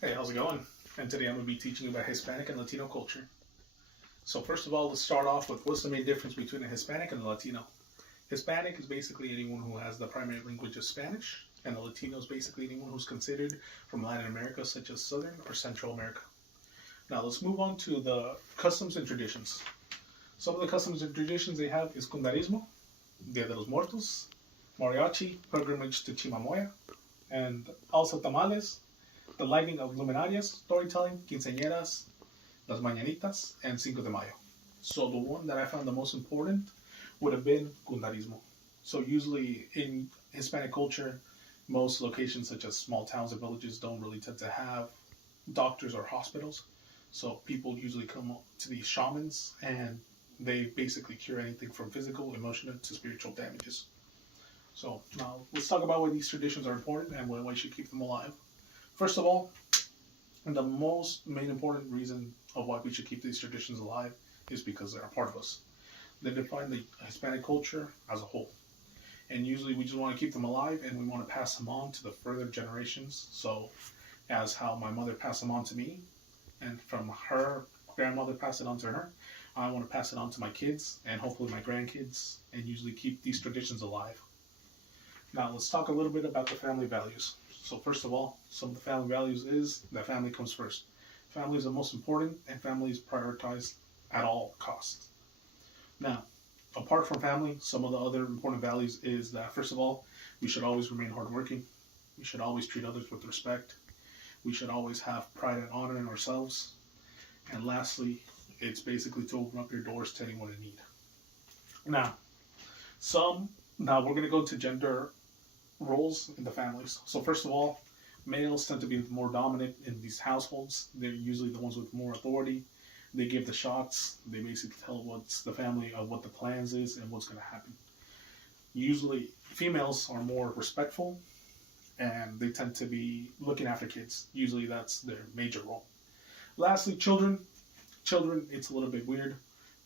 Hey, how's it going? And today I'm going to be teaching you about Hispanic and Latino culture. So first of all, let's start off with what's the main difference between a Hispanic and a Latino. Hispanic is basically anyone who has the primary language of Spanish, and the Latino is basically anyone who's considered from Latin America, such as Southern or Central America. Now let's move on to the customs and traditions. Some of the customs and traditions they have is Kundarismo, Dia de los Muertos, Mariachi, Pilgrimage to Chimamoya, and also tamales, the lighting of luminarias, storytelling, quinceañeras, las mañanitas, and Cinco de Mayo. So the one that I found the most important would have been Kundarismo. So usually in Hispanic culture, most locations such as small towns and villages don't really tend to have doctors or hospitals. So people usually come to these shamans and they basically cure anything from physical, emotional to spiritual damages. So now let's talk about why these traditions are important and why we should keep them alive. First of all, and the most main important reason of why we should keep these traditions alive is because they're a part of us. They define the Hispanic culture as a whole. And usually we just want to keep them alive and we want to pass them on to the further generations. So, as how my mother passed them on to me, and from her grandmother passed it on to her, I want to pass it on to my kids and hopefully my grandkids and usually keep these traditions alive. Now, let's talk a little bit about the family values. So first of all, some of the family values is that family comes first. Family is the most important, and family is prioritized at all costs. Now, apart from family, some of the other important values is that first of all, we should always remain hardworking. We should always treat others with respect. We should always have pride and honor in ourselves. And lastly, it's basically to open up your doors to anyone in need. Now, now we're going to go to gender roles in the families. So first of all, males tend to be more dominant in these households. They're usually the ones with more authority. They give the shots. They basically tell what's the family of what the plans is and what's going to happen. Usually, females are more respectful, and they tend to be looking after kids. Usually, that's their major role. Lastly, children. Children, it's a little bit weird,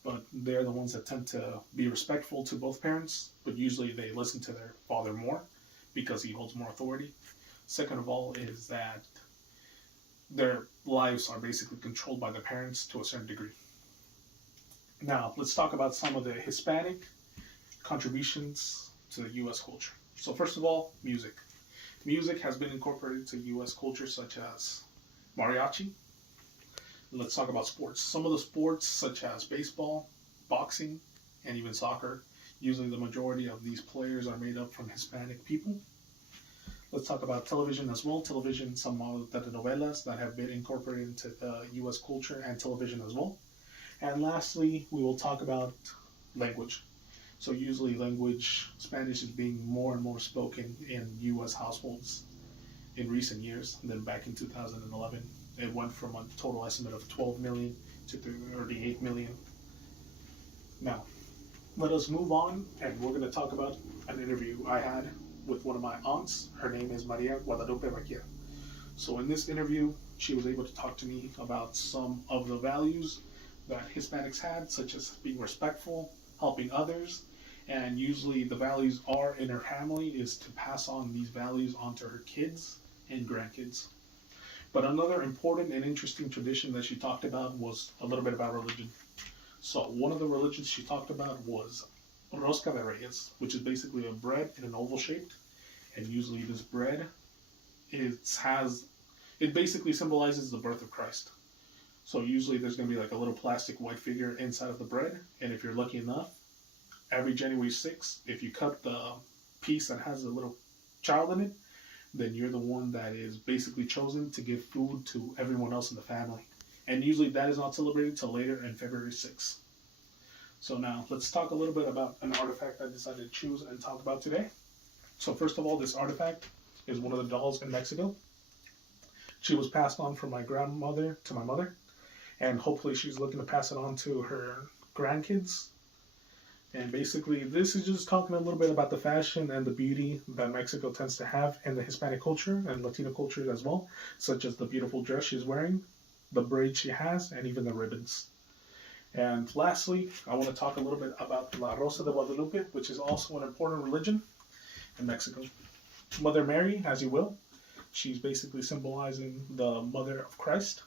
but they're the ones that tend to be respectful to both parents, but usually they listen to their father more because he holds more authority. Second of all is that their lives are basically controlled by their parents to a certain degree. Now, let's talk about some of the Hispanic contributions to the U.S. culture. So first of all, music. Music has been incorporated to U.S. culture such as mariachi. Let's talk about sports. Some of the sports such as baseball, boxing, and even soccer. Usually the majority of these players are made up from Hispanic people. Let's talk about television as well. Television, some of the telenovelas that have been incorporated into the U.S. culture and television as well. And lastly, we will talk about language. So usually language, Spanish is being more and more spoken in U.S. households in recent years than back in 2011. It went from a total estimate of 12 million to 38 million. Now, let us move on, and we're going to talk about an interview I had with one of my aunts. Her name is Maria Guadalupe Vaquia. So in this interview, she was able to talk to me about some of the values that Hispanics had, such as being respectful, helping others, and usually the values are in her family is to pass on these values onto her kids and grandkids. But another important and interesting tradition that she talked about was a little bit about religion. So one of the religions she talked about was Rosca de Reyes, which is basically a bread in an oval shape. And usually this bread, it basically symbolizes the birth of Christ. So usually there's going to be like a little plastic white figure inside of the bread. And if you're lucky enough, every January 6th, if you cut the piece that has a little child in it, then you're the one that is basically chosen to give food to everyone else in the family. And usually that is not celebrated till later in February 6th. So now let's talk a little bit about an artifact I decided to choose and talk about today. So first of all, this artifact is one of the dolls in Mexico. She was passed on from my grandmother to my mother, and hopefully she's looking to pass it on to her grandkids. And basically, this is just talking a little bit about the fashion and the beauty that Mexico tends to have in the Hispanic culture and Latino culture as well, such as the beautiful dress she's wearing, the braids she has, and even the ribbons. And lastly, I want to talk a little bit about La Rosa de Guadalupe, which is also an important religion in Mexico. Mother Mary, as you will, She's basically symbolizing the mother of Christ.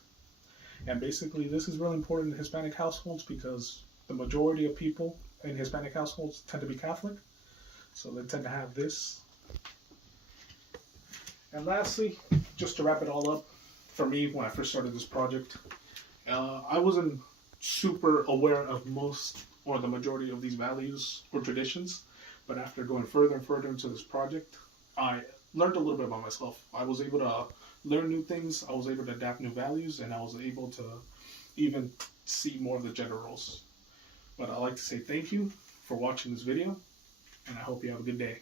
And basically, this is really important in Hispanic households because the majority of people in Hispanic households tend to be Catholic. So they tend to have this. And lastly, just to wrap it all up, for me, when I first started this project, I wasn't super aware of most or the majority of these values or traditions. But after going further and further into this project, I learned a little bit about myself. I was able to learn new things, I was able to adapt new values, and I was able to even see more of the gender roles. But I'd like to say thank you for watching this video, and I hope you have a good day.